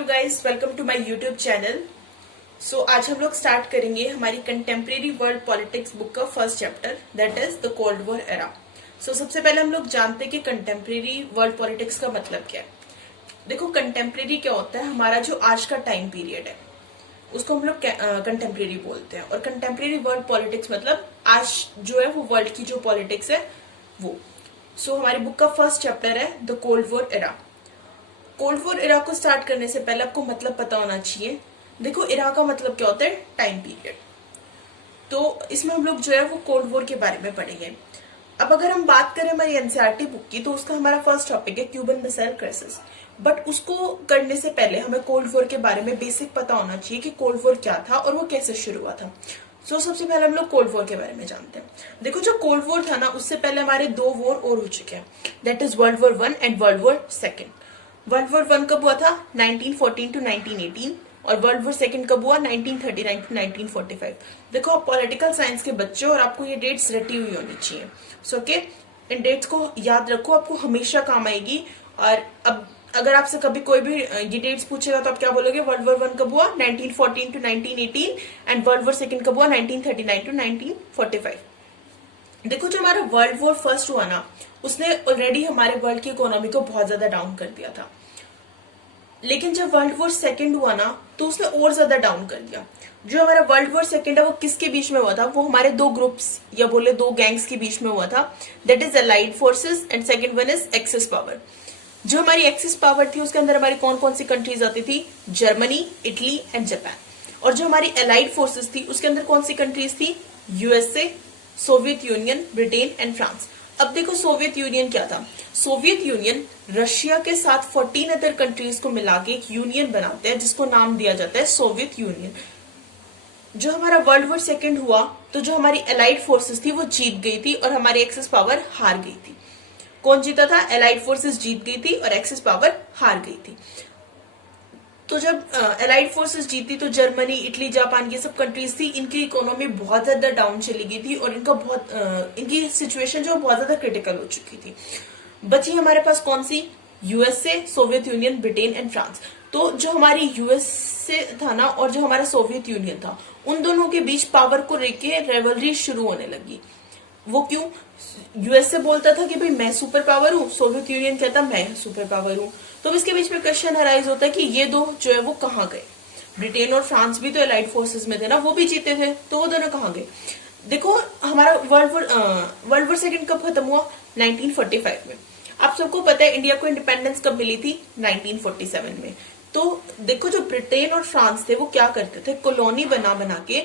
Hello guys, welcome to my YouTube channel. आज हम लोग स्टार्ट करेंगे हमारी कंटेम्प्रेरी वर्ल्ड पॉलिटिक्स बुक का first chapter, that is the cold war era. सबसे पहले हम लोग जानते हैं कि कंटेम्प्रेरी वर्ल्ड पॉलिटिक्स का मतलब क्या है। देखो, कंटेम्प्रेरी क्या होता है, हमारा जो आज का टाइम पीरियड है उसको हम लोग कंटेम्प्रेरी बोलते हैं। और कंटेम्प्रेरी वर्ल्ड पॉलिटिक्स मतलब आज जो है वो वर्ल्ड की जो पॉलिटिक्स है वो। हमारी बुक का फर्स्ट चैप्टर है the cold war era. Cold war era को स्टार्ट करने से पहले आपको मतलब पता होना चाहिए। देखो, इरा का मतलब क्या होता है, टाइम पीरियड। तो इसमें हम लोग जो है वो कोल्ड वॉर के बारे में पढ़ेंगे। अब अगर हम बात करें हमारी एनसीईआरटी बुक की, तो उसका हमारा फर्स्ट टॉपिक है क्यूबन मिसाइल क्राइसिस। बट उसको करने से पहले हमें कोल्ड वॉर के बारे में बेसिक पता होना चाहिए कि कोल्ड वॉर क्या था और वो कैसे शुरू हुआ था। सबसे पहले हम लोग कोल्ड वॉर के बारे में जानते हैं। देखो, जो कोल्ड वॉर था ना, उससे पहले हमारे दो वॉर और हो चुके हैं, that is world war 1 and world war 2। World war 1 कब हुआ था, 1914 टू 1918, और वर्ल्ड वॉर 2 कब हुआ, 1939 टू 1945। देखो, आप पॉलिटिकल साइंस के बच्चे हो और आपको ये डेट्स रटी हुई होनी चाहिए। ओके, इन डेट्स को याद रखो, आपको हमेशा काम आएगी। और अब अगर आपसे कभी कोई भी ये डेट्स पूछेगा तो आप क्या बोलोगे, वर्ल्ड वॉर 1 कब हुआ, 1914 टू 1918, एंड वर्ल्ड वॉर 2 कब हुआ, 1939 टू 1945। देखो, जो हमारा वर्ल्ड वॉर फर्स्ट हुआ ना, उसने ऑलरेडी हमारे वर्ल्ड की इकोनॉमी को बहुत ज्यादा डाउन कर दिया था। लेकिन जब वर्ल्ड वॉर 2 हुआ ना, तो उसने और ज्यादा डाउन कर दिया। जो हमारा वर्ल्ड वॉर 2 है वो किसके बीच में हुआ था, वो हमारे दो ग्रुप्स या बोले दो गैंग्स के बीच में हुआ था, that is allied forces and second one is axis power. जो हमारी एक्सिस पावर थी उसके अंदर हमारी कौन कौन सी कंट्रीज आती थी, जर्मनी, इटली एंड जापान। और जो हमारी अलाइड फोर्सेस थी उसके अंदर कौन सी कंट्रीज थी, USA, Soviet Union, Britain and France. अब देखो, सोवियत यूनियन क्या था, सोवियत यूनियन रशिया के साथ 14 अदर कंट्रीज को मिला के एक यूनियन बनाते हैं जिसको नाम दिया जाता है सोवियत यूनियन। जो हमारा वर्ल्ड वॉर 2 हुआ तो जो हमारी अलाइड फोर्सेस थी वो जीत गई थी और हमारी एक्सिस पावर हार गई थी। कौन जीता था, अलाइड फोर्सेस जीत गई थी और एक्सिस पावर हार गई थी। तो जब अलाइड फोर्सेस जीती तो जर्मनी, इटली, जापान, ये सब कंट्रीज थी, इनकी इकोनॉमी बहुत ज्यादा डाउन चली गई थी और इनकी सिचुएशन जो बहुत ज्यादा क्रिटिकल हो चुकी थी। बची हमारे पास कौन सी, USA, Soviet Union, Britain and France. तो जो हमारी यूएसए था ना और जो हमारा सोवियत यूनियन था, उन दोनों के बीच पावर को लेके रेवलरी शुरू होने लगी। वो क्यों, यूएसए बोलता था कि भाई मैं सुपर पावर हूँ, सोवियत यूनियन कहता मैं सुपर पावर हूँ। तो इसके बीच में क्वेश्चन अराइज होता है कि ये दो जो है वो कहाँ गए। ब्रिटेन और फ्रांस भी तो अलाइड फोर्सेस में थे ना, वो भी जीते थे, तो वो दोनों कहाँ गए। देखो, हमारा वर्ल्ड वॉर 2 कब खत्म हुआ, 1945 में। आप सबको पता है इंडिया को इंडिपेंडेंस कब मिली थी, 1947 में। तो देखो, जो ब्रिटेन और फ्रांस थे वो क्या करते थे, कॉलोनी बना बना के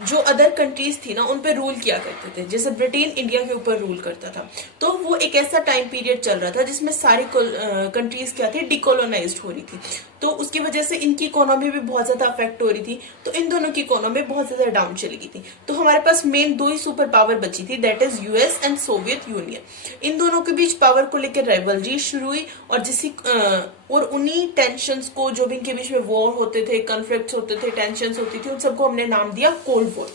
जो अदर कंट्रीज थी ना उन पे रूल किया करते थे। जैसे ब्रिटेन इंडिया के ऊपर रूल करता था, तो वो एक ऐसा टाइम पीरियड चल रहा था जिसमें सारी कंट्रीज क्या थी, डिकोलोनाइज्ड हो रही थी। तो उसकी वजह से इनकी इकोनॉमी भी बहुत ज्यादा अफेक्ट हो रही थी। तो इन दोनों की इकोनॉमी बहुत ज्यादा डाउन चली गई थी। तो हमारे पास मेन दो ही सुपर पावर बची थी, that is US and Soviet Union. इन दोनों के बीच पावर को लेकर राइवलरी शुरू हुई और उन्हीं टेंशंस को, जो भी इनके बीच में वॉर होते थे, कॉन्फ्लिक्ट्स होते थे, टेंशंस होती थी, उन सबको हमने नाम दिया कोल्ड वॉर।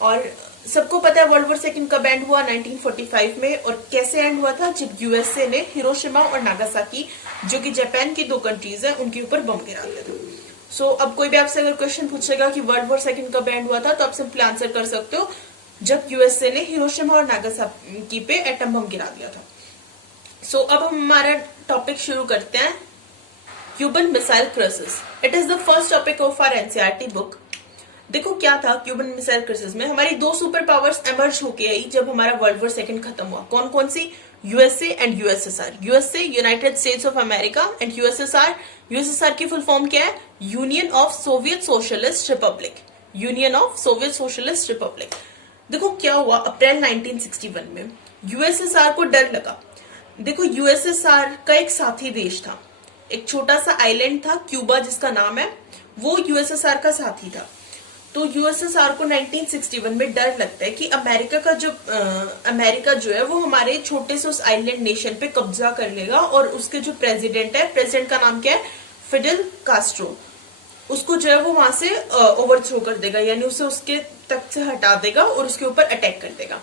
और सबको पता है वर्ल्ड वॉर 2 कब एंड हुआ, 1945 में। और कैसे एंड हुआ था, जब यूएसए ने हिरोशिमा और नागासाकी, जो कि जापान की दो कंट्रीज है, उनके ऊपर बम गिरा दिया था। अब कोई भी आपसे अगर क्वेश्चन पूछेगा कि वर्ल्ड वॉर 2 कब एंड हुआ था, तो आप सिंपल आंसर कर सकते हो, जब यूएसए ने हिरोशिमा और नागासाकी पे एटम बम गिरा दिया था। अब हम हमारा टॉपिक शुरू करते हैं, Cuban missile crisis. It is the first topic of our NCERT book. देखो, क्या था क्यूबन मिसाइल क्राइसिस में, हमारी दो सुपर पावर्स एमर्ज होके आई जब हमारा वर्ल्ड वॉर 2 खत्म हुआ। कौन कौन सी, USA and USSR. USA United States of America and USSR की फुल फॉर्म क्या है, Union of Soviet Socialist Republic. Union of Soviet Socialist Republic. देखो, क्या हुआ, अप्रैल 1961 में यूएसएसआर को डर लगा। देखो, यूएसएसआर का एक साथी देश था, एक छोटा सा आइलैंड था क्यूबा जिसका नाम है, वो यूएसएसआर का साथी था। तो यूएसएसआर को 1961 में डर लगता है कि अमेरिका जो है वो हमारे छोटे से उस आइलैंड नेशन पे कब्जा कर लेगा और उसके जो प्रेसिडेंट का नाम क्या है, फिडेल कास्ट्रो, उसको जो है वो वहां से ओवरथ्रो कर देगा, यानी उसे उसके तख्त से हटा देगा और उसके ऊपर अटैक कर देगा।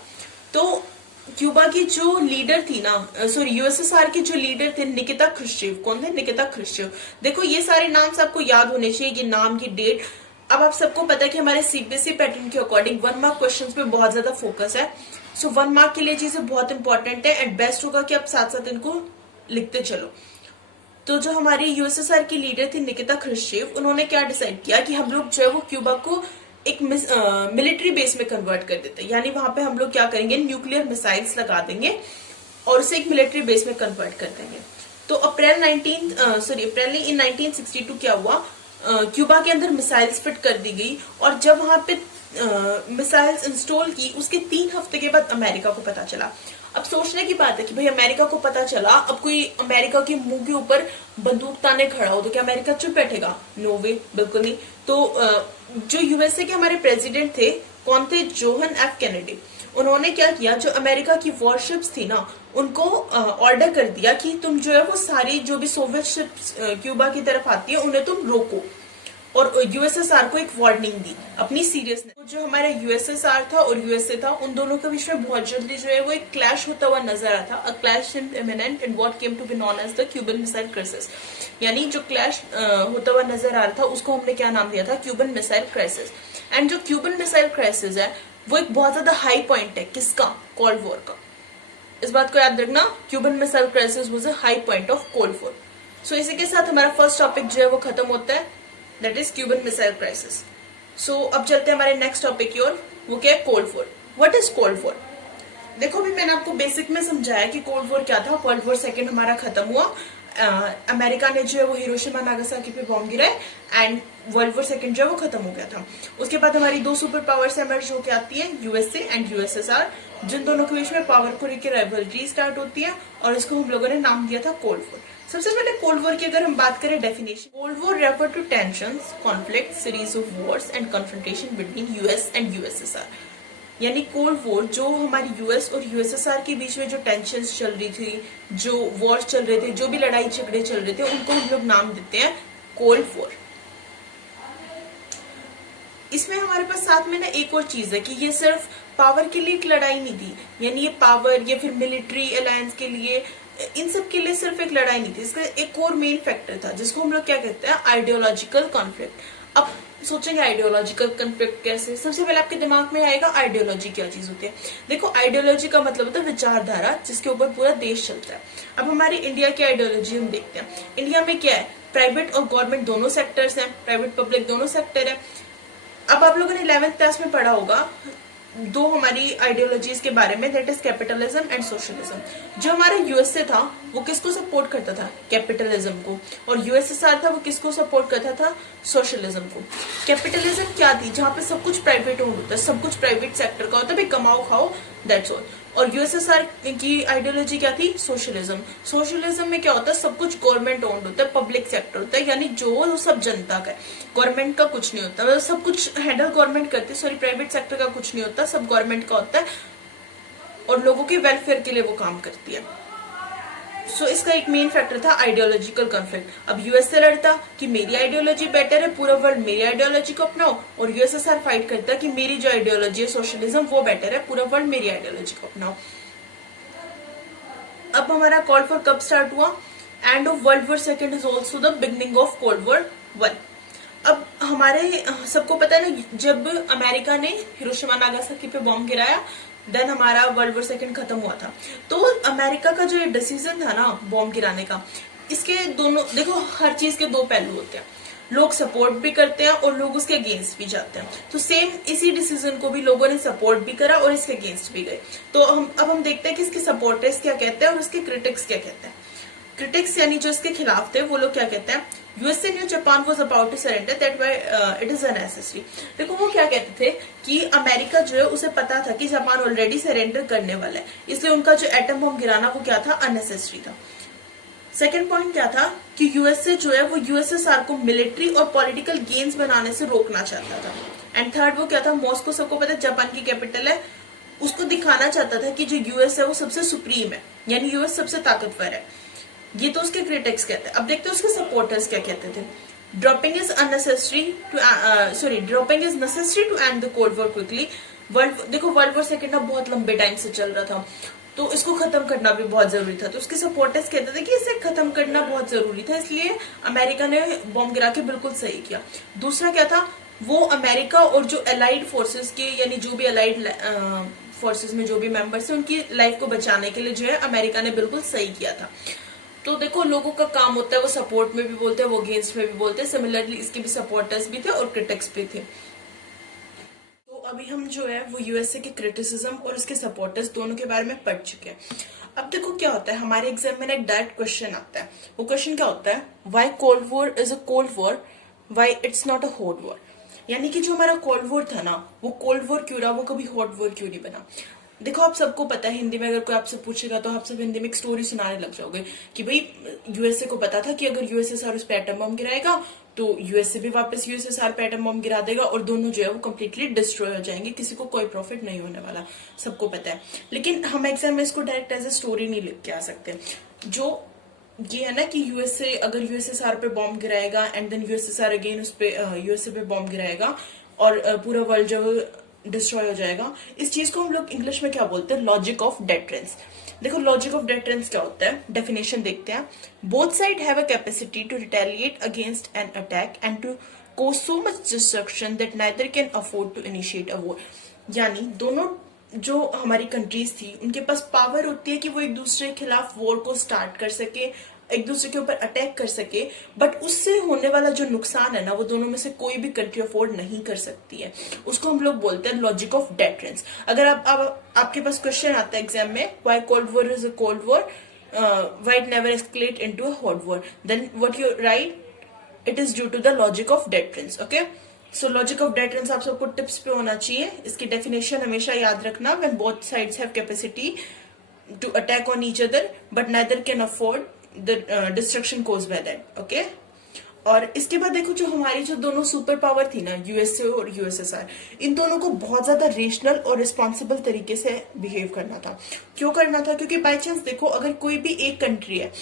तो क्यूबा की जो लीडर थी ना, सॉरी यूएसएसआर के जो लीडर थे निकिता क्रुश्चेव। कौन थे? निकिता क्रुश्चेव। देखो ये सारे नाम आपको याद होने चाहिए, ये नाम की डेट। अब आप सबको पता है कि हमारे सीबीएसई पैटर्न के अकॉर्डिंग 1 मार्क क्वेश्चंस पे बहुत ज्यादा फोकस है। सो 1 मार्क के लिए चीजें बहुत इंपॉर्टेंट है एंड बेस्ट होगा कि आप साथ साथ इनको लिखते चलो। तो जो हमारी यूएसएसआर की लीडर थी निकिता क्रुश्चेव, उन्होंने क्या डिसाइड किया कि हम लोग जो है वो क्यूबा को एक मिलिट्री बेस में कन्वर्ट कर देते हैं, यानी वहां पे हम लोग क्या करेंगे, न्यूक्लियर मिसाइल्स लगा देंगे और उसे एक मिलिट्री बेस में कन्वर्ट कर देंगे। तो अप्रैल नहीं, इन 1962 क्या हुआ, क्यूबा के अंदर मिसाइल्स फिट कर दी गई और जब वहां पे मिसाइल्स इंस्टॉल की उसके 3 हफ्ते के बाद अमेरिका को पता चला। अब सोचने की बात है कि भाई अमेरिका को पता चला, अब कोई अमेरिका के मुंह के ऊपर बंदूक ताने खड़ा हो तो क्या अमेरिका चुप बैठेगा? नो वे, बिल्कुल नहीं। तो जो यूएसए के हमारे प्रेसिडेंट थे, कौन थे? Johan F Kennedy. उन्होंने क्या किया, जो अमेरिका की वॉरशिप्स थी ना, उनको ऑर्डर कर दिया कि तुम जो है वो सारी जो भी सोवियत शिप्स क्यूबा की तरफ आती है उन्हें तुम रोको, और यूएसएसआर को एक वार्निंग दी अपनी सीरियसनेस। तो जो हमारे यूएसएसआर था और यूएसए था, उन दोनों के बीच में बहुत जल्दी जो है वो एक क्लैश होता हुआ नजर आता था। A clash imminent in what came to be known as the Cuban missile crisis. यानी जो क्लैश होता हुआ नजर आ रहा था उसको हमने क्या नाम दिया था? Cuban missile crisis. एंड जो क्यूबन मिसाइल क्राइसिस है वो एक बहुत ज्यादा हाई पॉइंट है। किसका? कोल्ड वॉर का। इस बात को याद रखना, Cuban missile crisis was a high point of cold war. So इसी के साथ हमारा फर्स्ट टॉपिक जो है वो खत्म होता है, that is Cuban missile crisis. So अब चलते हैं हमारे नेक्स्ट टॉपिक की ओर, वो क्या है? Cold war. What is cold war? देखो अभी मैंने आपको बेसिक में समझाया कि कोल्ड वॉर क्या था। वर्ल्ड वॉर सेकेंड हमारा खत्म हुआ, अमेरिका ने जो है वो हिरोशिमा नागासाकी पे बॉम्ब गिराए एंड वर्ल्ड वॉर सेकेंड जो है वो खत्म हो गया था। उसके बाद हमारी 2 सुपर पावर्स एमर्ज होकर आती है, यूएसए एंड यूएसएसआर, जिन दोनों के बीच में पावर को लेकर राइवलरी स्टार्ट होती है और इसको हम लोगों ने नाम दिया था कोल्ड वॉर। सबसे पहले कोल्ड वॉर की अगर हम बात करें definition, cold war refer to tensions, conflict, series of wars and confrontation between US and USSR. यानी कोल्ड वॉर जो हमारी यूएस और यूएसएसआर के बीच में जो टेंशंस चल रही थी, जो वॉर चल रहे थे, जो भी लड़ाई झगड़े चल रहे थे, उनको हम लोग नाम देते हैं कोल्ड वॉर। इसमें हमारे पास साथ में ना एक और चीज है कि ये सिर्फ पावर के लिए एक लड़ाई नहीं थी, यानी ये पावर या फिर मिलिट्री अलायंस के लिए, इन सब के लिए सिर्फ एक लड़ाई नहीं थी। इसका एक और मेन फैक्टर था जिसको हम लोग क्या कहते हैं? Ideological conflict. अब सोचेंगे आइडियोलॉजिकल कॉन्फ्लिक्ट कैसे? सबसे पहले आपके दिमाग में आएगा आइडियोलॉजी क्या चीज होती है। देखो आइडियोलॉजी का मतलब होता है विचारधारा जिसके ऊपर पूरा देश चलता है। अब हमारी इंडिया की आइडियोलॉजी हम देखते हैं। इंडिया में क्या है? प्राइवेट और गवर्नमेंट दोनों सेक्टर्स हैं, प्राइवेट पब्लिक दोनों सेक्टर है। अब आप लोगों ने 11th क्लास में पढ़ा होगा दो हमारी आइडियोलॉजीज के बारे में, that is capitalism and socialism. जो हमारा यूएसए था वो किसको सपोर्ट करता था? कैपिटलिज्म को। और यूएसएसआर था वो किसको सपोर्ट करता था? सोशलिज्म को। कैपिटलिज्म क्या थी? जहां पे सब कुछ प्राइवेट ओन्ड होता है, सब कुछ प्राइवेट सेक्टर का होता है, भाई कमाओ खाओ, दैट्स ऑल। और यूएसएसआर की आइडियोलॉजी क्या थी? सोशलिज्म। सोशलिज्म में क्या होता है? सब कुछ गवर्नमेंट ओन्ड होता है, पब्लिक सेक्टर होता है, यानी जो सब जनता का है, गवर्नमेंट का कुछ नहीं होता, मतलब सब कुछ हैंडल गवर्नमेंट करती है, सॉरी प्राइवेट सेक्टर का कुछ नहीं होता, सब गवर्नमेंट का होता है और लोगों के वेलफेयर के लिए वो काम करती है। सो इसका एक मेन फैक्टर था आइडियोलॉजिकल कॉन्फ्लिक्ट। अब यूएसए लड़ता कि मेरी आइडियोलॉजी बेटर है, पूरा वर्ल्ड मेरी आइडियोलॉजी को अपनाओ, और यूएसएसआर फाइट करता कि मेरी जो आइडियोलॉजी है सोशलिज्म वो बेटर है, पूरा वर्ल्ड मेरी आइडियोलॉजी को अपनाओ। अब हमारा कोल्ड वॉर कब स्टार्ट हुआ? End of world war second is also the beginning of cold war 1। अब हमारे सबको पता है ना, जब अमेरिका ने हिरोशिमा नागासाकी पे बॉम्ब गिराया देन हमारा वर्ल्ड वॉर सेकेंड खत्म हुआ था। तो अमेरिका का जो डिसीजन था ना बॉम्ब गिराने का, इसके दोनों, देखो हर चीज के 2 पहलू होते हैं, लोग सपोर्ट भी करते हैं और लोग उसके अगेंस्ट भी जाते हैं। तो सेम इसी डिसीजन को भी लोगों ने सपोर्ट भी करा और इसके अगेंस्ट भी गए। तो हम देखते हैं कि इसके सपोर्टर्स क्या कहते हैं और उसके क्रिटिक्स क्या कहते हैं। क्रिटिक्स यानी जो इसके खिलाफ थे वो लोग क्या कहते हैं? USA knew Japan was about to surrender, that why it is unnecessary. देखो वो क्या कहते थे कि अमेरिका जो है उसे पता था कि जापान ऑलरेडी सरेंडर करने वाला है, इसलिए उनका जो एटम बम गिराना वो क्या था? अननेसेसरी था। सेकेंड पॉइंट क्या था कि यूएसए जो है वो यूएसएसआर को मिलिट्री और पॉलिटिकल गेन्स बनाने से रोकना चाहता था। एंड थर्ड वो क्या था? मॉस्को, सबको पता है जापान की कैपिटल है, उसको दिखाना चाहता था कि जो यूएस है वो सबसे सुप्रीम है, यानी यूएस सबसे ताकतवर है। ये तो उसके क्रिटिक्स कहते हैं। अब देखते हैं उसके सपोर्टर्स क्या कहते थे। Dropping is necessary to end the cold war quickly. देखो वर्ल्ड वॉर सेकेंड अब बहुत लंबे टाइम से चल रहा था तो इसको खत्म करना भी बहुत जरूरी था। तो उसके सपोर्टर्स कहते थे कि इसे खत्म करना बहुत जरूरी था, इसलिए अमेरिका ने बॉम्ब गिरा के बिल्कुल सही किया। दूसरा क्या था, वो अमेरिका और जो अलाइड फोर्सेस के, यानी जो भी अलाइड फोर्सेस में जो भी मेंबर्स हैं, उनकी लाइफ को बचाने के लिए जो है अमेरिका ने बिल्कुल सही किया था। तो देखो, लोगों का काम होता है वो सपोर्ट में भी बोलते हैं, वो अगेंस्ट में भी बोलते हैं। सिमिलरली इसके भी सपोर्टर्स भी थे और क्रिटिक्स भी थे। तो अभी हम जो है वो यूएसए के क्रिटिसिज्म और उसके सपोर्टर्स दोनों के बारे में पढ़ चुके हैं। अब देखो क्या होता है, हमारे एग्जाम में एक डायरेक्ट क्वेश्चन आता है। वो क्वेश्चन क्या होता है, why cold war is a cold war, why it's not a hot war. यानी कि जो हमारा कोल्ड वॉर था ना, वो कोल्ड वॉर क्यों रहा, वो कभी हॉट वॉर क्यों नहीं बना। देखो, आप सबको पता है, हिंदी में अगर कोई आपसे पूछेगा तो आप सब हिंदी में एक स्टोरी सुनाने लग जाओगे कि भाई यूएसए को पता था कि अगर यूएसएसआर उस पर एटम बम गिराएगा तो यूएसए भी वापस यूएसएसआर पे एटम बम गिरा देगा और दोनों जो है वो कंप्लीटली डिस्ट्रॉय हो जाएंगे, किसी को कोई प्रॉफिट नहीं होने वाला, सबको पता है। लेकिन हम एग्जाम में इसको डायरेक्ट एज ए स्टोरी नहीं लिख के आ सकते। जो ये है ना कि यूएसए अगर यूएसएसआर पे बॉम्ब गिराएगा एंड देन यूएसएसआर अगेन उस पे यूएसए पे बॉम्ब गिराएगा और पूरा वर्ल्ड जो डिस्ट्रॉय हो जाएगा, इस चीज को हम लोग इंग्लिश में क्या बोलते हैं, लॉजिक ऑफ डेटरेंस। देखो, लॉजिक ऑफ डेटरेंस क्या होता है, डेफिनेशन देखते हैं। Both side have a capacity to retaliate against an attack and to cause so much destruction that neither can afford to initiate a war. यानी दोनों जो हमारी कंट्रीज थी, उनके पास पावर होती है कि वो एक दूसरे के खिलाफ वॉर को स्टार्ट कर सके, एक दूसरे के ऊपर अटैक कर सके, बट उससे होने वाला जो नुकसान है ना, वो दोनों में से कोई भी कंट्री अफोर्ड नहीं कर सकती है। उसको हम लोग बोलते हैं लॉजिक ऑफ डेटरेंस। अगर आपके पास क्वेश्चन आता है एग्जाम में, why cold war is a cold war, why it never escalate into a hot war, then what you write, it is due to the logic of deterrence. Okay, so logic of deterrence आप सबको tips पे होना चाहिए। इसकी definition हमेशा याद रखना, when both sides have capacity to attack on each other but neither can afford the destruction cause by that. Okay, और इसके बाद देखो, जो हमारी जो दोनों सुपर पावर थी ना, यूएसए और यूएसएसआर, इन दोनों को बहुत ज्यादा रेशनल और रिस्पॉन्सिबल तरीके से बिहेव करना था। क्यों करना था, क्योंकि बाय चांस देखो, अगर कोई भी एक कंट्री है,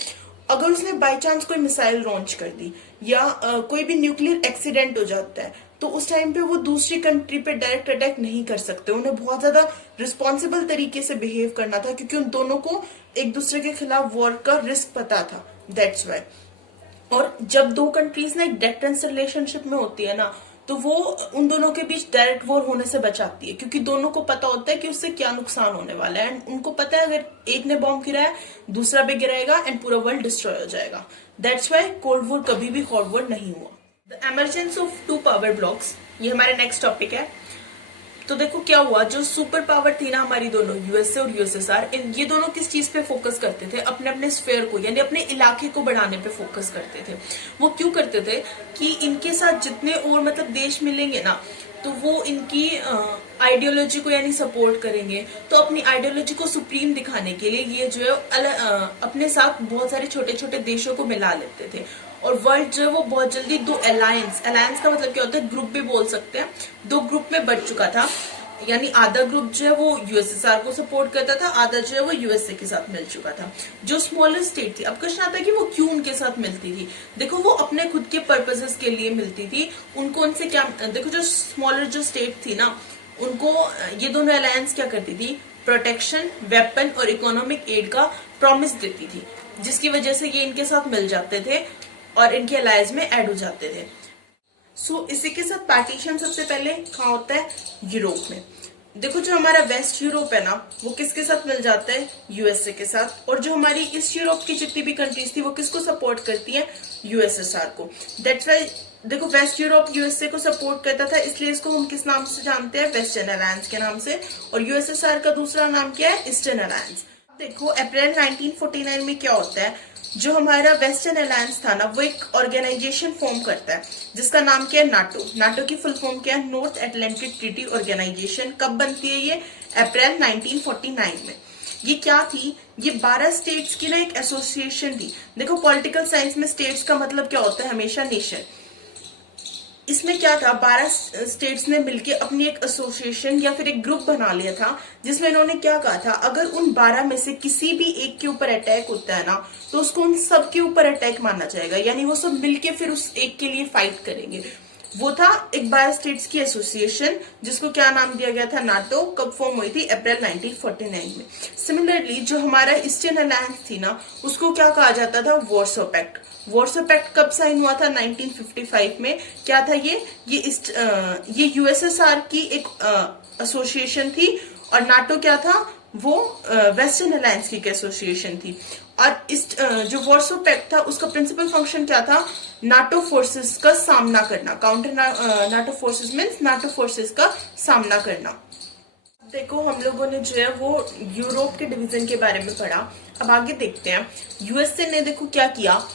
अगर उसने बाय चांस कोई मिसाइल लॉन्च कर दी या कोई भी न्यूक्लियर एक्सीडेंट हो जाता है, तो उस टाइम पे वो दूसरी कंट्री पे डायरेक्ट अटैक नहीं कर सकते। उन्हें बहुत ज्यादा रिस्पॉन्सिबल तरीके से बिहेव करना था, क्योंकि उन दोनों को एक दूसरे के खिलाफ वॉर का रिस्क पता था, दैट्स वाई। और जब दो कंट्रीज ना एक डेटरेंस रिलेशनशिप में होती है ना, तो वो उन दोनों के बीच डायरेक्ट वॉर होने से बचाती है, क्योंकि दोनों को पता होता है कि उससे क्या नुकसान होने वाला है। एंड उनको पता है अगर एक ने बॉम्ब गिराया, दूसरा भी गिराएगा एंड पूरा वर्ल्ड डिस्ट्रॉय हो जाएगा। दैट्स वाई कोल्ड वॉर कभी भी हॉट वॉर नहीं हुआ। The emergence of two power blocs, ये हमारे नेक्स्ट टॉपिक है। तो देखो क्या हुआ, जो सुपर पावर थी ना हमारी दोनों, यूएसए और यूएसएसआर, ये दोनों किस चीज पे फोकस करते थे, अपने अपने स्फेयर को, यानी अपने इलाके को बढ़ाने पे फोकस करते थे। वो क्यों करते थे कि इनके साथ जितने और मतलब देश मिलेंगे ना, तो वो इनकी आइडियोलॉजी को यानी सपोर्ट करेंगे। तो अपनी आइडियोलॉजी को सुप्रीम दिखाने के लिए ये जो है अपने साथ बहुत सारे छोटे छोटे देशों को मिला लेते थे। और वर्ल्ड जो है वो बहुत जल्दी दो अलायंस का मतलब क्या होता है, ग्रुप भी बोल सकते हैं, दो ग्रुप में बढ़ चुका था। यानी आधा ग्रुप जो है वो यूएसएसआर को सपोर्ट करता था, आधा जो है वो यूएसए के साथ मिल चुका था। जो स्मॉलर स्टेट थी, अब क्वेश्चन आता है कि वो क्यों उनके साथ मिलती थी। देखो, वो अपने खुद के पर्पसेस के लिए मिलती थी। उनको उनसे क्या, देखो जो स्मॉलर जो स्टेट थी ना, उनको ये दोनों अलायंस क्या करती थी, प्रोटेक्शन, वेपन और इकोनॉमिक एड का प्रॉमिस देती थी, जिसकी वजह से ये इनके साथ मिल जाते थे और इनके अलायंस में ऐड हो जाते थे। सो इसी के साथ पार्टीशन सबसे पहले कहाँ होता है, यूरोप में। देखो, जो हमारा वेस्ट यूरोप है ना, वो किसके साथ मिल जाता है, यूएसए के साथ। और जो हमारी ईस्ट यूरोप की जितनी भी कंट्रीज थी, वो किसको सपोर्ट करती है, यूएसएसआर को। दैट्स वाई देखो, वेस्ट यूरोप यूएसए को सपोर्ट करता था, इसलिए इसको हम किस नाम से जानते हैं, वेस्टर्न अलायंस के नाम से। और यूएसएसआर का दूसरा नाम क्या है, ईस्टर्न अलायंस। देखो, अप्रैल 1949 में क्या होता है, जो हमारा वेस्टर्न अलायंस था ना, वो एक ऑर्गेनाइजेशन फॉर्म करता है जिसका नाम क्या है, नाटो। नाटो की फुल फॉर्म क्या है, नॉर्थ अटलांटिक ट्रीटी ऑर्गेनाइजेशन। कब बनती है ये, अप्रैल 1949 में। ये क्या थी, ये 12 स्टेट्स की ना एक एसोसिएशन थी। देखो, पॉलिटिकल साइंस में स्टेट्स का मतलब क्या होता है, हमेशा नेशन। इसमें क्या था, 12 स्टेट्स ने मिलकर अपनी एक एसोसिएशन या फिर एक ग्रुप बना लिया था, जिसमें इन्होंने क्या कहा था, अगर उन 12 में से किसी भी एक के ऊपर अटैक होता है ना, तो उसको उन सब के ऊपर अटैक माना जाएगा। यानी वो सब मिलके फिर उस एक के लिए फाइट करेंगे। वो था एक बायो स्टेट्स की एसोसिएशन, जिसको क्या नाम दिया गया था, नाटो। कब फॉर्म हुई थी, अप्रैल 1949 में। सिमिलरली जो हमारा ईस्टर्न अलायंस थी ना, उसको क्या कहा जाता था, वॉर्सो पैक्ट। वॉर्सो पैक्ट कब साइन हुआ था, 1955 में। क्या था ये यूएसएसआर की एक एसोसिएशन थी, और नाटो क्या था, वो वेस्टर्न अलायंस की एसोसिएशन थी। और इस जो वॉर्सो पैक्ट था, उसका प्रिंसिपल फंक्शन क्या था, नाटो फोर्सेस का सामना करना। Counter NATO forces means NATO forces का सामना करना। देखो हम लोगों ने जो है वो यूरोप के डिवीजन के बारे में पढ़ा। अब आगे देखते हैं। यूएसए ने देखो क्या किया,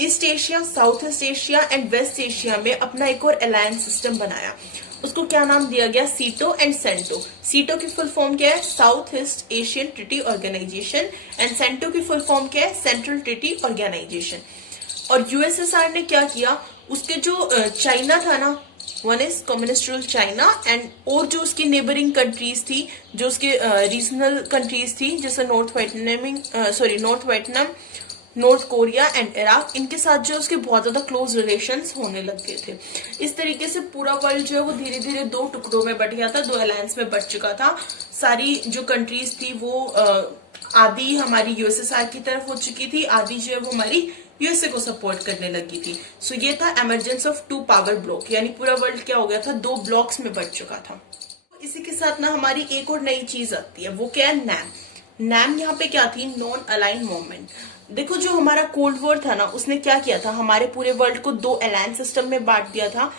East Asia, South East Asia and West Asia में अपना एक और अलायंस सिस्टम बनाया। उसको क्या नाम दिया गया, सीटो एंड सेंटो। सीटो की फुल फॉर्म क्या है, South East Asian Treaty Organisation, and CENTO की फुल फॉर्म क्या है, सेंट्रल ट्रीटी ऑर्गेनाइजेशन। और यूएसएसआर ने क्या किया, उसके जो चाइना था ना, one is communist rule China, and और जो उसकी नेबरिंग कंट्रीज थी, जो उसके रीजनल कंट्रीज थी, जैसे north Vietnam, north Korea and Iraq, इनके साथ जो उसके बहुत ज्यादा क्लोज रिलेशंस होने लग गए थे। इस तरीके से पूरा वर्ल्ड जो है वो धीरे धीरे दो टुकड़ों में बट गया था, दो अलायंस में बट चुका था। सारी जो कंट्रीज थी वो आधी हमारी यूएसएसआर की तरफ हो चुकी थी, आधी जो है वो हमारी यूएसए को सपोर्ट करने लगी थी। सो ये था emergence of two power bloc, यानी पूरा वर्ल्ड क्या हो गया था, दो ब्लॉक्स में बट चुका था। इसी के साथ ना हमारी एक और नई चीज आती है, वो क्या है, नैम। नैम यहाँ पे क्या थी, नॉन अलाइन मूवमेंट। देखो जो हमारा कोल्ड वॉर था ना, उसने क्या किया था, हमारे पूरे वर्ल्ड को दो अलायंस सिस्टम में बांट दिया था।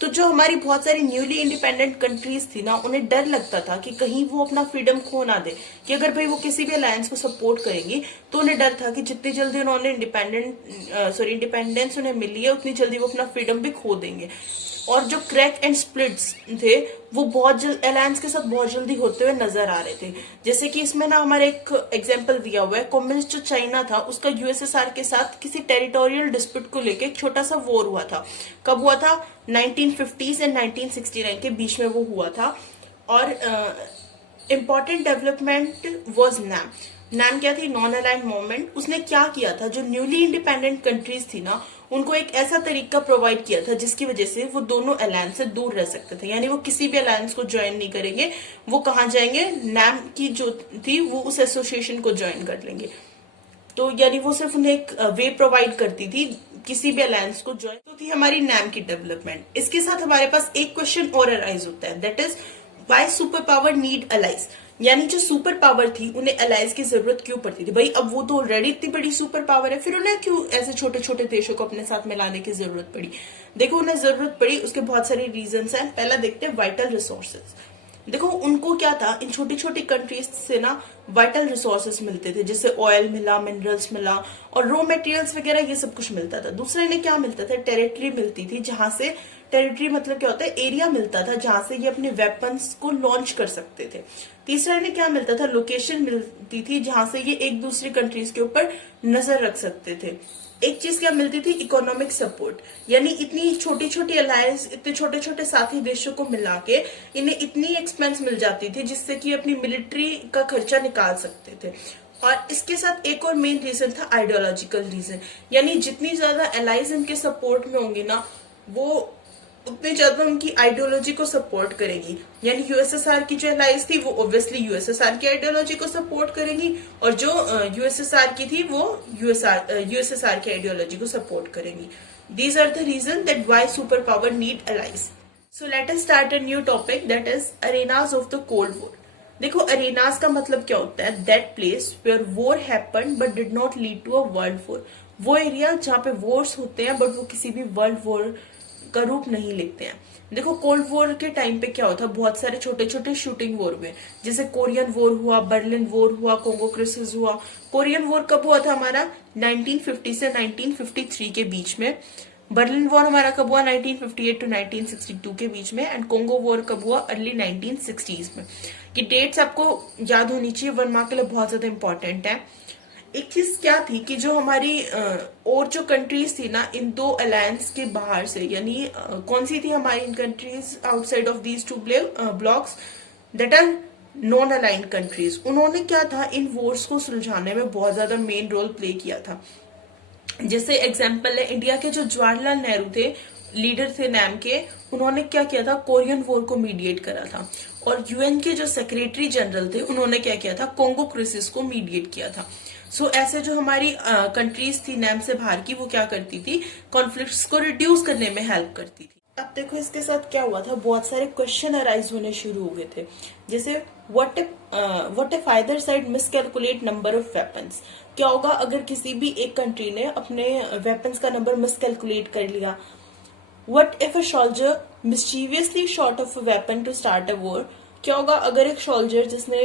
तो जो हमारी बहुत सारी न्यूली इंडिपेंडेंट कंट्रीज थी ना, उन्हें डर लगता था कि कहीं वो अपना फ्रीडम खो ना दे, कि अगर भाई वो किसी भी अलायंस को सपोर्ट करेंगी तो उन्हें डर था कि जितनी जल्दी उन्होंने इंडिपेंडेंस उन्हें मिली है, उतनी जल्दी वो अपना फ्रीडम भी खो देंगे। और जो क्रैक एंड स्प्लिट्स थे वो बहुत जल्द अलायंस के साथ बहुत जल्दी होते हुए नजर आ रहे थे। जैसे कि इसमें ना हमारे एक एग्जांपल दिया हुआ है, कम्युनिस्ट जो चाइना था उसका यूएसएसआर के साथ किसी टेरिटोरियल डिस्प्यूट को लेकर एक छोटा सा वॉर हुआ था। कब हुआ था, 1950s एंड 1969 के बीच में वो हुआ था। और important development was NAM. NAM क्या थी, नॉन अलाइंड मूवमेंट। उसने क्या किया था, जो न्यूली इंडिपेंडेंट कंट्रीज थी ना, उनको एक ऐसा तरीका प्रोवाइड किया था जिसकी वजह से वो दोनों अलायंस से दूर रह सकते थे, यानी वो किसी भी अलायंस को ज्वाइन नहीं करेंगे। वो कहाँ जाएंगे, नैम की जो थी वो उस एसोसिएशन को ज्वाइन कर लेंगे। तो यानी वो सिर्फ उन्हें एक वे प्रोवाइड करती थी किसी भी अलायंस को ज्वाइन। तो थी हमारी नैम की डेवलपमेंट। इसके साथ हमारे पास एक क्वेश्चन और अराइज होता है, that is why super power need allies. यानी जो सुपर पावर थी उन्हें अलायंस की जरूरत क्यों पड़ती थी, भाई अब वो तो ऑलरेडी इतनी बड़ी सुपर पावर है, फिर उन्हें क्यों ऐसे छोटे छोटे देशों को अपने साथ मिलाने की जरूरत पड़ी। देखो उन्हें जरूरत पड़ी, उसके बहुत सारे रीजंस हैं। पहला देखते हैं वाइटल रिसोर्सेज। देखो उनको क्या था, इन छोटी छोटी कंट्रीज से ना वाइटल रिसोर्सेज मिलते थे, जैसे ऑयल मिला, मिनरल्स मिला और रॉ मटेरियल्स वगैरह, ये सब कुछ मिलता था। दूसरा इन्हें क्या मिलता था, टेरिटरी मिलती थी, जहां से, टेरिटरी मतलब क्या होता है, एरिया मिलता था जहां से ये अपने वेपन्स को लॉन्च कर सकते थे। तीसरा इन्हें क्या मिलता था, लोकेशन मिलती थी जहां से ये एक दूसरी कंट्रीज के ऊपर नजर रख सकते थे। एक चीज क्या मिलती थी, इकोनॉमिक सपोर्ट। यानी इतनी छोटी छोटी अलायंस, इतने छोटे छोटे साथी देशों को मिला के इन्हें इतनी एक्सपेंस मिल जाती थी जिससे कि अपनी मिलिट्री का खर्चा निकाल सकते थे। और इसके साथ एक और मेन रीजन था आइडियोलॉजिकल रीजन, यानी जितनी ज्यादा एलाइज इनके सपोर्ट में होंगी ना, वो उतनी ज्यादा उनकी आइडियोलॉजी को सपोर्ट करेगी। यानी यूएसएसआर की जो एलाइज थी वो ऑब्वियसली यूएसएसआर की आइडियोलॉजी को सपोर्ट करेंगी, और जो यूएसएसआर की थी वो यूएसएसआर की आइडियोलॉजी को सपोर्ट करेंगी। These are the reason that why super power need allies. So let us start a new topic, that is arenas of the cold war. देखो अरेनाज का मतलब क्या होता है, that place where war happened but did not lead to a world war. वो area जहाँ पे Wars होते हैं बट वो किसी भी वर्ल्ड वॉर का रूप नहीं लेते हैं। देखो कोल्ड वॉर के टाइम पे क्या होता, बहुत सारे छोटे छोटे शूटिंग वॉर हुए, जैसे कोरियन वॉर हुआ, बर्लिन वॉर हुआ, कोंगो क्राइसिस हुआ। कोरियन वॉर कब हुआ था हमारा, 1950 से 1953 के बीच में। बर्लिन वॉर हमारा कब हुआ, 1958 टू 1962 के बीच में। एंड कोंगो वॉर कब हुआ, अर्ली 1960s में। ये डेट्स आपको याद होनी चाहिए, 1 मार्क के लिए बहुत ज्यादा इंपॉर्टेंट है। एक चीज क्या थी कि जो हमारी और जो कंट्रीज थी ना इन दो अलायंस के बाहर से, यानी कौन सी थी हमारी countries outside of these two blocs, that are non aligned countries, उन्होंने क्या था, इन वॉर्स को सुलझाने में बहुत ज्यादा मेन रोल प्ले किया था। जैसे एग्जाम्पल है, इंडिया के जो जवाहरलाल नेहरू थे लीडर थे नैम के, उन्होंने क्या किया था, कोरियन वॉर को मीडिएट करा था। और यूएन के जो सेक्रेटरी जनरल थे उन्होंने क्या किया था, कोंगो क्राइसिस को मीडिएट किया था। सो ऐसे जो हमारी कंट्रीज थी नैम से बाहर की, वो क्या करती थी, कॉन्फ्लिक्ट्स को रिड्यूस करने में हेल्प करती थी। अब देखो इसके साथ क्या हुआ था, बहुत सारे क्वेश्चन अराइज होने शुरू हो गए थे, जैसे what if either side miscalculate number of weapons. क्या होगा अगर किसी भी एक कंट्री ने अपने वेपन्स का नंबर मिसकैलकुलेट कर लिया। What if a soldier mischievously shot off a weapon to start a war. क्या होगा अगर एक सोल्जर जिसने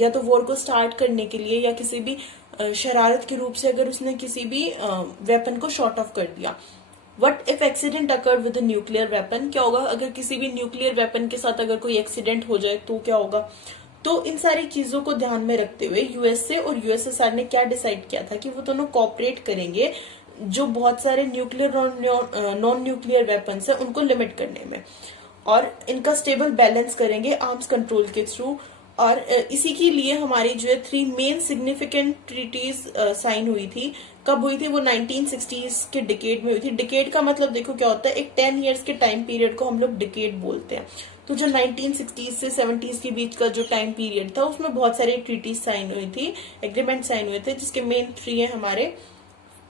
या तो वॉर को स्टार्ट करने के लिए या किसी भी शरारत के रूप से अगर उसने किसी भी वेपन को शॉट ऑफ कर दिया। What if accident occurred with nuclear weapon. क्या होगा अगर किसी भी न्यूक्लियर वेपन के साथ अगर कोई एक्सीडेंट हो जाए तो क्या होगा। तो इन सारी चीजों को ध्यान में रखते हुए यूएसए और यूएसएसआर ने क्या डिसाइड किया था कि वो दोनों कोऑपरेट करेंगे जो बहुत सारे न्यूक्लियर और नॉन न्यूक्लियर वेपन्स है उनको लिमिट करने में, और इनका स्टेबल बैलेंस करेंगे आर्म्स कंट्रोल के थ्रू। और इसी के लिए हमारी जो है 3 मेन सिग्निफिकेंट ट्रीटीज साइन हुई थी। कब हुई थी, वो 1960s के डिकेड में हुई थी। डिकेड का मतलब देखो क्या होता है, एक 10 इयर्स के टाइम पीरियड को हम लोग डिकेड बोलते हैं। तो जो 1960s से 70s के बीच का जो टाइम पीरियड था उसमें बहुत सारी ट्रीटीज साइन हुई थी, एग्रीमेंट साइन हुए थे, जिसके मेन 3 है हमारे।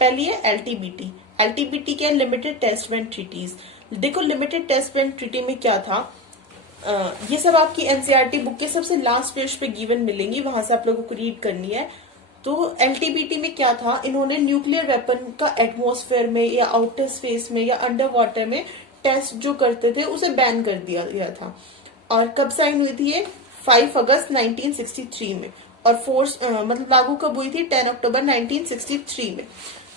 पहली है एलटीबीटी। एलटीबीटी क्या है, लिमिटेड टेस्ट बैंड ट्रीटीज। देखो लिमिटेड टेस्ट बैंड ट्रीटी में क्या था, ये सब आपकी एनसीईआरटी बुक के सबसे लास्ट पेज पे गिवन मिलेंगी, वहां से आप लोगों को रीड करनी है। तो एलटीबीटी में क्या था, इन्होंने न्यूक्लियर वेपन का एटमॉस्फेयर में या आउटर स्पेस में या अंडर वाटर में टेस्ट जो करते थे उसे बैन कर दिया गया था। और कब साइन हुई थी ये, 5 अगस्त 1963 में। और फोर्स मतलब लागू कब हुई थी, 10 अक्टूबर 1963 में।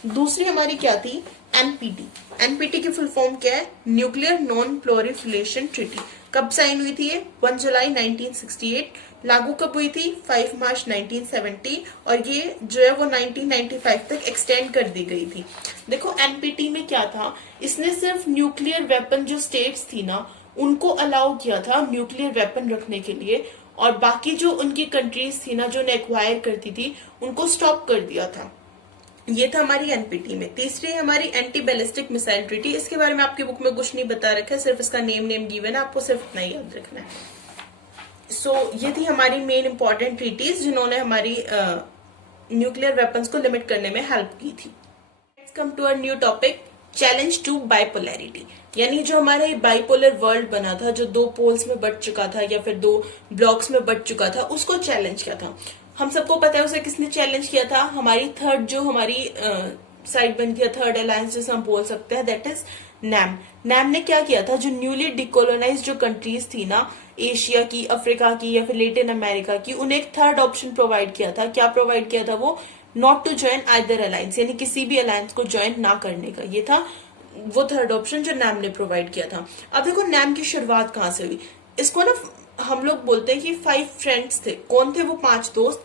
दूसरी हमारी क्या थी, एनपीटी। एनपीटी की फुल फॉर्म क्या है, न्यूक्लियर नॉन प्रोलिफरेशन ट्रीटी। कब साइन हुई थी ये, 1 जुलाई 1968। लागू कब हुई थी, 5 मार्च 1970। और ये जो है वो 1995 तक एक्सटेंड कर दी गई थी। देखो एनपीटी में क्या था, इसने सिर्फ न्यूक्लियर वेपन जो स्टेट्स थी ना उनको अलाउ किया था न्यूक्लियर वेपन रखने के लिए, और बाकी जो उनकी कंट्रीज थी ना जो उन्हें एक्वायर करती थी उनको स्टॉप कर दिया था। ये था हमारी एनपीटी में। तीसरी है हमारी एंटी बैलिस्टिक मिसाइल ट्रीटी। इसके बारे में आपकी बुक में कुछ नहीं बता रखा है, सिर्फ इसका नेम गिवन है, आपको सिर्फ इतना ही याद रखना है। सो ये थी हमारी मेन इंपॉर्टेंट ट्रीटीज जिन्होंने हमारी न्यूक्लियर वेपन्स को लिमिट करने में हेल्प की थी। Let's come to a new topic, challenge to bipolarity. यानी जो हमारा ये बाइपोलर वर्ल्ड बना था, जो 2 पोल्स में बट चुका था या फिर 2 ब्लॉक्स में बट चुका था, उसको चैलेंज किया था। हम सबको पता है उसे किसने चैलेंज किया था, हमारी थर्ड जो हमारी साइड बन गया, थर्ड अलायंस जिसे हम बोल सकते हैं, दैट इज नैम। नैम ने क्या किया था, जो न्यूली डिकोलोनाइज जो कंट्रीज थी ना, एशिया की, अफ्रीका की या फिर लेटिन अमेरिका की, उन्हें एक थर्ड ऑप्शन प्रोवाइड किया था। क्या प्रोवाइड किया था वो, not to join either alliance, यानी किसी भी अलायंस को ज्वाइन ना करने का। ये था वो थर्ड ऑप्शन जो नैम ने प्रोवाइड किया था। अब देखो नैम की शुरुआत कहां से हुई, इसको ना हम लोग बोलते हैं कि 5 फ्रेंड्स थे। कौन थे वो 5 दोस्त,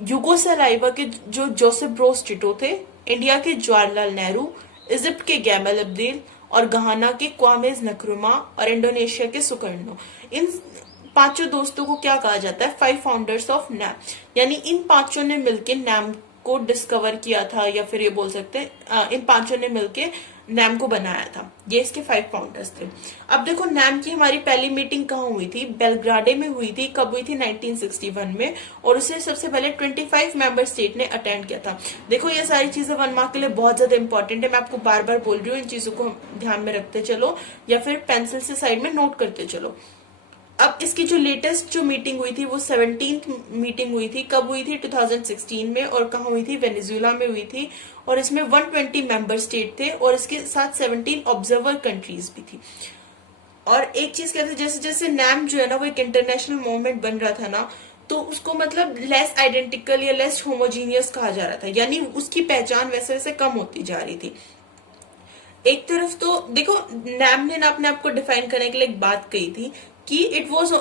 यूगोस्लाविया के जो जोसेफ ब्रोज टिटो थे, इंडिया के जवाहरलाल नेहरू, इजिप्ट के गैमल अब्देल और घाना के क्वामेज नक्रुमा और इंडोनेशिया के सुकर्णो। इन 5 दोस्तों को क्या कहा जाता है, 5 फाउंडर्स ऑफ नैम। यानी इन 5 ने मिलकर नैम को डिस्कवर किया था, या फिर ये बोल सकते हैं इन 5 ने मिलकर नैम को बनाया था। ये इसके 5 फाउंडर्स थे। अब देखो नैम की हमारी पहली मीटिंग कहाँ हुई थी, बेलग्राडे में हुई थी। कब हुई थी, 1961 में। और उसे सबसे पहले 25 मेंबर स्टेट ने अटेंड किया था। देखो ये सारी चीजें 1 मार्क के लिए बहुत ज्यादा इंपॉर्टेंट है, मैं आपको बार बार बोल रही हूँ, इन चीजों को ध्यान में रखते चलो या फिर पेंसिल से साइड में नोट करते चलो। अब इसकी जो लेटेस्ट जो मीटिंग हुई थी वो 17th मीटिंग हुई थी। कब हुई थी, 2016 में। और कहाँ हुई थी, वेनेजुएला में हुई थी। और इसमें 120 मेंबर स्टेट थे और इसके साथ 17 ऑब्जर्वर कंट्रीज भी थी। और एक चीज कहते, जैसे जैसे नैम जो है ना वो एक इंटरनेशनल मूवमेंट बन रहा था ना, तो उसको मतलब लेस आइडेंटिकल या लेस होमोजीनियस कहा जा रहा था, यानी उसकी पहचान वैसे वैसे कम होती जा रही थी। एक तरफ तो देखो नैम ने ना अपने आप को डिफाइन करने के लिए एक बात कही थी कि it was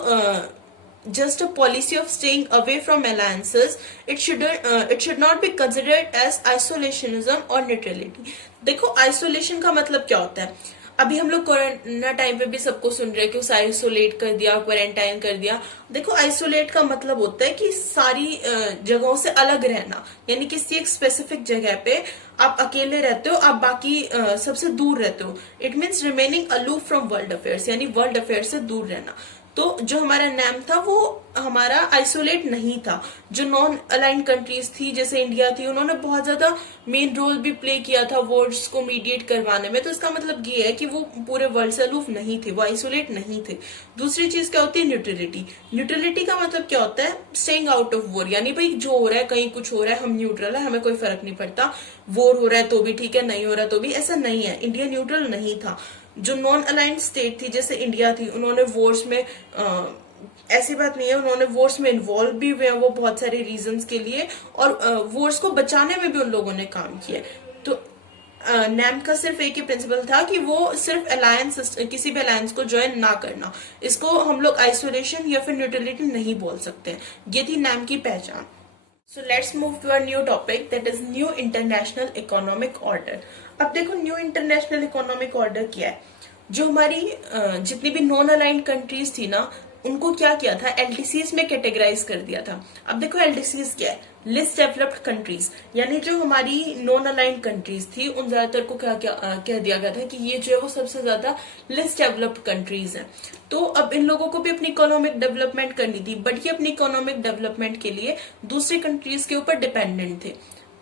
just a policy of staying away from alliances. It should not be considered as isolationism or neutrality. देखो isolation का मतलब क्या होता है, अभी हम लोग कोरोना टाइम पे भी सबको सुन रहे हैं कि उसे आइसोलेट कर दिया, क्वारंटाइन कर दिया। देखो आइसोलेट का मतलब होता है कि सारी जगहों से अलग रहना, यानी किसी एक स्पेसिफिक जगह पे आप अकेले रहते हो, आप बाकी सबसे दूर रहते हो। It means remaining aloof from world affairs, यानी वर्ल्ड अफेयर से दूर रहना। तो जो हमारा नाम था वो हमारा आइसोलेट नहीं था। जो नॉन अलाइंड कंट्रीज थी जैसे इंडिया थी, उन्होंने बहुत ज्यादा मेन रोल भी प्ले किया था वर्ड्स को मीडिएट करवाने में। तो इसका मतलब ये है कि वो पूरे वर्ल्ड से अलूफ नहीं थे, वो आइसोलेट नहीं थे। दूसरी चीज क्या होती है, न्यूट्रलिटी। न्यूट्रलिटी का मतलब क्या होता है, स्टेइंग आउट ऑफ वॉर, यानी भाई जो हो रहा है, कहीं कुछ हो रहा है, हम न्यूट्रल है, हमें कोई फर्क नहीं पड़ता। वॉर हो रहा है तो भी ठीक है, नहीं हो रहा तो भी, ऐसा नहीं है। इंडिया न्यूट्रल नहीं था। जो नॉन अलाइंड स्टेट थी जैसे इंडिया थी, उन्होंने वॉर्स में ऐसी बात नहीं है, उन्होंने वॉर्स में इन्वॉल्व भी हुए हैं वो बहुत सारे रीजंस के लिए, और वॉर्स को बचाने में भी उन लोगों ने काम किया। तो नैम का सिर्फ एक ही प्रिंसिपल था कि वो सिर्फ अलायंस, किसी भी अलायंस को ज्वाइन ना करना। इसको हम लोग आइसोलेशन या फिर न्यूट्रलिटी नहीं बोल सकते। ये थी नैम की पहचान। So let's move to a new topic, that is new international economic order. अब देखो न्यू इंटरनेशनल इकोनॉमिक ऑर्डर क्या है। जो हमारी जितनी भी नॉन अलाइंड कंट्रीज थी ना, उनको क्या किया था, एलडीसीज में कैटेगराइज कर दिया था। अब देखो एलडीसीज क्या है, लिस्ट डेवलप्ड कंट्रीज, यानी जो हमारी नॉन अलाइंड कंट्रीज थी उन ज्यादातर को क्या कह दिया गया था कि ये जो है वो सबसे ज्यादा लिस्ट डेवलप्ड कंट्रीज हैं। तो अब इन लोगों को भी अपनी इकोनॉमिक डेवलपमेंट करनी थी, बट ये अपनी इकोनॉमिक डेवलपमेंट के लिए दूसरी कंट्रीज के ऊपर डिपेंडेंट थे।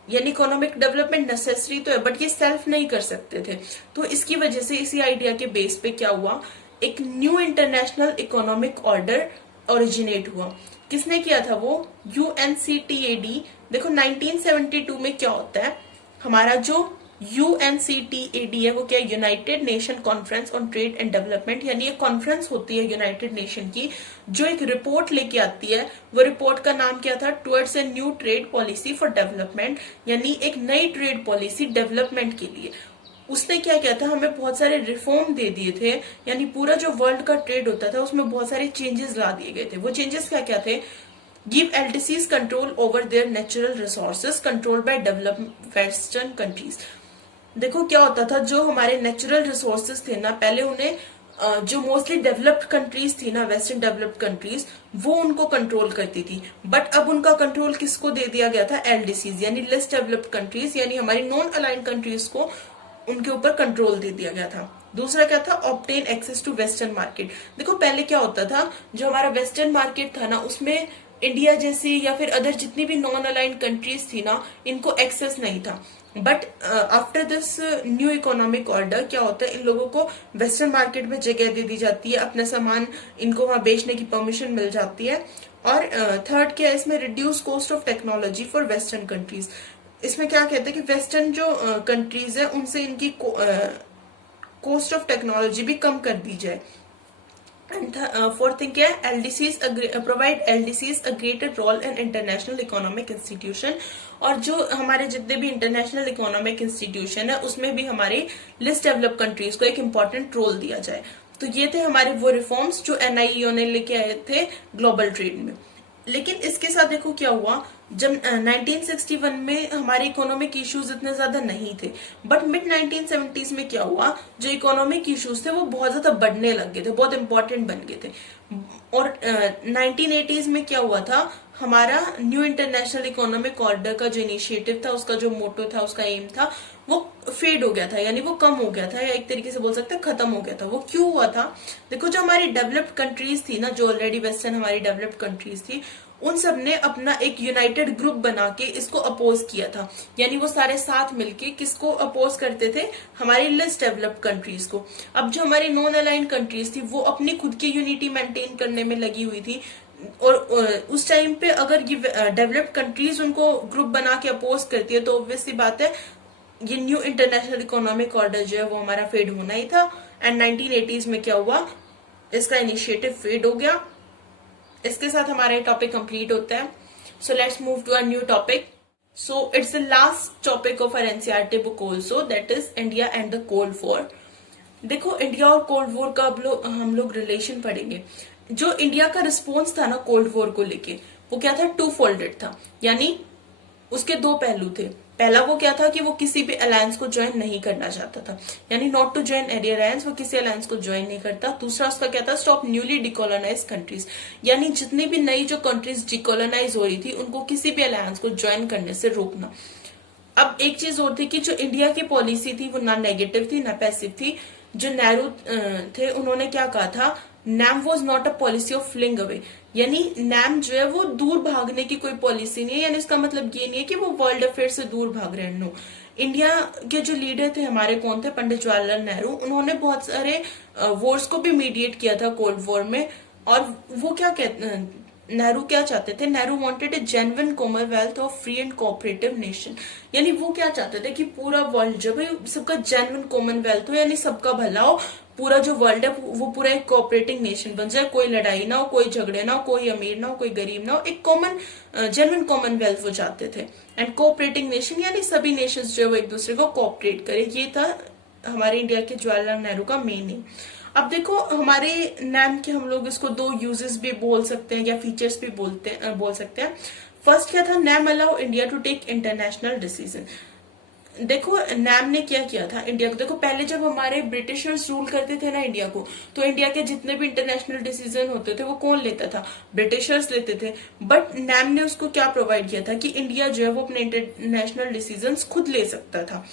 यानी इकोनॉमिक डेवलपमेंट नेसेसरी तो है, बट ये सेल्फ नहीं कर सकते थे। तो इसकी वजह से इसी आइडिया के बेस पे क्या हुआ, एक new international economic order originate हुआ। किसने किया था वो, यूएनसीटीएडी। देखो 1972 में क्या होता है, हमारा जो यूएनसीटीएडी है वो क्या है, United nation conference on trade and development, यानी एक कॉन्फ्रेंस होती है यूनाइटेड नेशन की जो एक रिपोर्ट लेके आती है। वो रिपोर्ट का नाम क्या था, towards a new trade policy for development, यानी एक नई ट्रेड पॉलिसी डेवलपमेंट के लिए। उसने क्या किया था, हमें बहुत सारे रिफॉर्म दे दिए थे, यानी पूरा जो वर्ल्ड का ट्रेड होता था उसमें बहुत सारे चेंजेस ला दिए गए थे। वो चेंजेस क्या क्या थे, give LDCs control over their natural resources controlled by developed western countries. देखो क्या होता था, जो हमारे नेचुरल रिसोर्सेज थे ना, पहले उन्हें जो मोस्टली डेवलप्ड कंट्रीज थी ना, वेस्टर्न डेवलप्ड कंट्रीज, वो उनको कंट्रोल करती थी। बट अब उनका कंट्रोल किसको दे दिया गया था, एलडीसीज यानी लेस डेवलप्ड कंट्रीज, यानी हमारी नॉन अलाइंड कंट्रीज को उनके ऊपर कंट्रोल दे दिया गया था। दूसरा क्या था, obtain access to western market. देखो पहले क्या होता था, जो हमारा वेस्टर्न मार्केट था ना, उसमें इंडिया जैसी या फिर अदर जितनी भी नॉन अलाइंड कंट्रीज थी ना, इनको एक्सेस नहीं था। But after this new economic order क्या होता है, इन लोगों को वेस्टर्न मार्केट में जगह दे दी जाती है, अपना सामान इनको वहां बेचने की परमिशन मिल जाती है। और थर्ड क्या है इसमें, reduce cost of technology for western countries. इसमें क्या कहते हैं कि वेस्टर्न जो कंट्रीज है उनसे इनकी कॉस्ट ऑफ टेक्नोलॉजी भी कम कर दी जाए। एंड फोर्थ थिंग क्या है, LDCs provide LDCs a greater role in international economic institution. और जो हमारे जितने भी इंटरनेशनल इकोनॉमिक इंस्टीट्यूशन है उसमें भी हमारे लिस्ट डेवलप कंट्रीज को एक इम्पोर्टेंट रोल दिया जाए। तो ये थे हमारे वो रिफॉर्म्स जो एनआईईओ ने लेके आए थे ग्लोबल ट्रेड में। लेकिन इसके साथ देखो क्या हुआ, जब 1961 में हमारे इकोनॉमिक इश्यूज इतने ज्यादा नहीं थे, बट मिड 1970s में क्या हुआ, जो इकोनॉमिक इश्यूज थे वो बहुत ज्यादा बढ़ने लग गए थे, बहुत इंपॉर्टेंट बन गए थे। और 1980s में क्या हुआ था, हमारा न्यू इंटरनेशनल इकोनॉमिक ऑर्डर का जो इनिशिएटिव था, उसका जो मोटो था, उसका एम था, वो फेड हो गया था, यानी वो कम हो गया था, या एक तरीके से बोल सकते हैं खत्म हो गया था। वो क्यों हुआ था, देखो जो हमारी डेवलप्ड कंट्रीज थी ना, जो ऑलरेडी वेस्टर्न हमारी डेवलप्ड कंट्रीज थी, उन सब ने अपना एक यूनाइटेड ग्रुप बना के इसको अपोज किया था। यानी वो सारे साथ मिलके किसको अपोज करते थे, हमारी लेस डेवलप्ड कंट्रीज को। अब जो हमारी नॉन अलाइंड कंट्रीज थी वो अपनी खुद की यूनिटी मेंटेन करने में लगी हुई थी, और उस टाइम पे अगर ये डेवलप्ड कंट्रीज उनको ग्रुप बना के अपोज करती है तो ऑब्वियस सी बात है ये न्यू इंटरनेशनल इकोनॉमिक ऑर्डर जो है वो हमारा फेड होना ही था। एंड 1980s में क्या हुआ, इसका इनिशिएटिव फेड हो गया। इसके साथ हमारा ये टॉपिक कंप्लीट होता है। So let's move to a new topic. So it's the last topic of our NCERT book also, that is India and the cold war. देखो इंडिया और कोल्ड वॉर का अब हम लोग रिलेशन पढ़ेंगे। जो इंडिया का रिस्पॉन्स था ना कोल्ड वॉर को लेके, वो क्या था, टू फोल्डेड था। यानी उसके दो पहलू थे। पहला वो क्या था कि वो किसी भी अलायंस को ज्वाइन नहीं करना चाहता था, यानी not to join any alliance, वो किसी अलायंस को ज्वाइन नहीं करता। दूसरा उसका क्या था, स्टॉप न्यूली डिकोलोनाइज कंट्रीज, यानी जितनी भी नई जो कंट्रीज डिकोलोनाइज हो रही थी उनको किसी भी अलायंस को ज्वाइन करने से रोकना। अब एक चीज और थी कि जो इंडिया की पॉलिसी थी वो ना नेगेटिव थी ना पैसिव थी। जो नेहरू थे उन्होंने क्या कहा था, NAM was not a policy of fleeing away, यानी नैम जो है वो दूर भागने की कोई पॉलिसी नहीं है, यानी इसका मतलब ये नहीं है कि वो वर्ल्ड अफेयर से दूर भाग रहे हैं। नो, इंडिया के जो लीडर थे हमारे कौन थे, पंडित जवाहरलाल नेहरू, उन्होंने बहुत सारे वॉर्स को भी मीडिएट किया था कोल्ड वॉर में। और वो क्या कहते, नेहरू क्या चाहते थे, Nehru wanted A genuine Commonwealth of free and cooperative nation, यानी वो क्या चाहते थे कि पूरा वर्ल्ड जो है सबका जेन्युइन कॉमनवेल्थ हो, यानी सबका भला हो, पूरा जो वर्ल्ड है वो पूरा एक कोऑपरेटिंग नेशन बन जाए, कोई लड़ाई ना हो, कोई झगड़े ना हो, कोई अमीर ना हो, कोई गरीब ना हो, एक कॉमन जेन्युइन कॉमनवेल्थ वो चाहते थे। एंड कोऑपरेटिंग नेशन यानी सभी नेशंस जो है वो एक दूसरे को कोऑपरेट करे, ये था हमारे इंडिया के जवाहरलाल नेहरू का मेन एम। अब देखो हमारे नैम के हम लोग इसको दो यूजेस भी बोल सकते हैं या फीचर्स भी बोल सकते हैं। फर्स्ट क्या था, NAM allow India to take international decision. देखो नैम ने क्या किया था इंडिया को, देखो पहले जब हमारे ब्रिटिशर्स रूल करते थे ना इंडिया को, तो इंडिया के जितने भी इंटरनेशनल डिसीजन होते थे वो कौन लेता था, ब्रिटिशर्स लेते थे। बट नैम ने उसको क्या प्रोवाइड किया था कि इंडिया जो है वो अपने इंटरनेशनल डिसीजन खुद ले सकता था।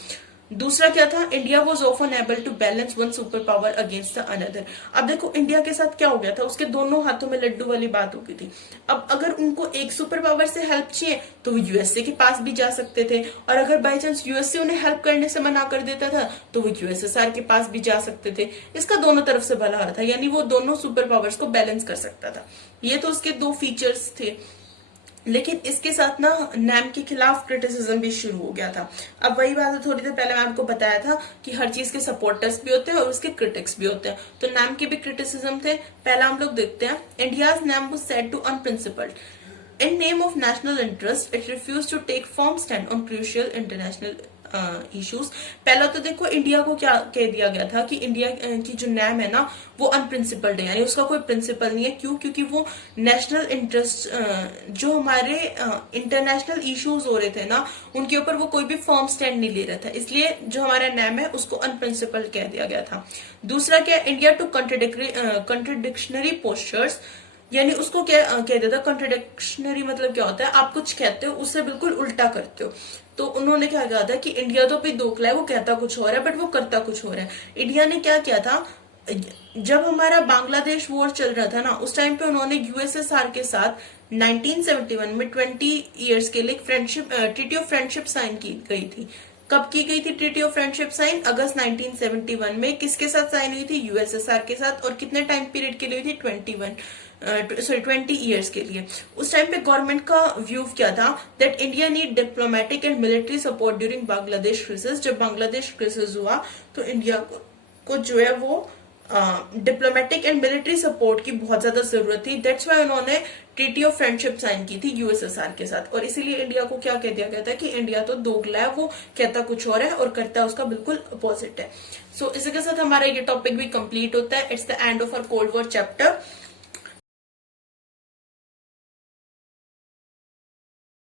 दूसरा क्या था, India was often able to balance one super power against the another. अब देखो इंडिया के साथ क्या हो गया था, उसके दोनों हाथों में लड्डू वाली बात हो गई थी। अब अगर उनको एक सुपर पावर से हेल्प चाहिए तो वो यूएसए के पास भी जा सकते थे, और अगर बाई चांस यूएसए उन्हें हेल्प करने से मना कर देता था तो वो यूएसएसआर के पास भी जा सकते थे। इसका दोनों तरफ से भला हो रहा था, यानी वो दोनों सुपर पावर्स को बैलेंस कर सकता था। ये तो उसके दो फीचर्स थे। लेकिन इसके साथ ना नैम के खिलाफ क्रिटिसिज्म भी शुरू हो गया था। अब वही बात है, थोड़ी देर पहले मैं आपको बताया था कि हर चीज के सपोर्टर्स भी होते हैं और उसके क्रिटिक्स भी होते हैं, तो नैम के भी क्रिटिसिज्म थे। पहला हम लोग देखते हैं, India's name was said to unprincipled in name of national interest, it refuse to take firm stand on crucial international issues. पहला तो देखो इंडिया को क्या कह दिया गया था कि इंडिया की जो नैम है ना वो अनप्रिंसिपल्ड है, यानी उसका कोई प्रिंसिपल नहीं है। क्यों? क्योंकि वो नेशनल इंटरेस्ट जो हमारे इंटरनेशनल इश्यूज हो रहे थे ना उनके ऊपर वो कोई भी फर्म स्टैंड नहीं ले रहा था, इसलिए जो हमारा नैम है उसको अनप्रिंसिपल्ड कह दिया गया था। दूसरा क्या, इंडिया टू कंट्रडिक्शनरी पोस्चर्स, यानी उसको क्या कह देता, कंट्रोडिक्शनरी मतलब क्या होता है, आप कुछ कहते हो उससे बिल्कुल उल्टा करते हो। तो उन्होंने क्या कहा था कि इंडिया तो भी दोखला है, वो कहता कुछ हो रहा है बट वो करता कुछ हो रहा है। इंडिया ने क्या किया था, जब हमारा बांग्लादेश वॉर चल रहा था ना उस टाइम पे उन्होंने यूएसएसआर के साथ 1971 में 20 इयर्स के लिए friendship treaty of friendship sign की गई थी। कब की गई थी ट्रीटी ऑफ फ्रेंडशिप साइन? अगस्त 1971 में। किसके साथ साइन हुई थी? यूएसएसआर के साथ। और कितने टाइम पीरियड के लिए हुई थी? 20 इयर्स के लिए। उस टाइम पे गवर्नमेंट का व्यू क्या था, that India need diplomatic and military support during Bangladesh crisis. जब बांग्लादेश क्राइसिस हुआ तो इंडिया को जो है वो डिप्लोमेटिक एंड मिलिट्री सपोर्ट की बहुत ज्यादा जरूरत थी। दैट्स वाई उन्होंने ट्रीटी ऑफ फ्रेंडशिप साइन की थी यूएसएसआर के साथ। और इसीलिए इंडिया को क्या कह दिया गया था कि इंडिया तो दोगला है, वो कहता कुछ और है और करता उसका बिल्कुल अपोजिट है। सो इसी के साथ हमारा ये टॉपिक भी कंप्लीट होता है। It's the end of our cold war chapter.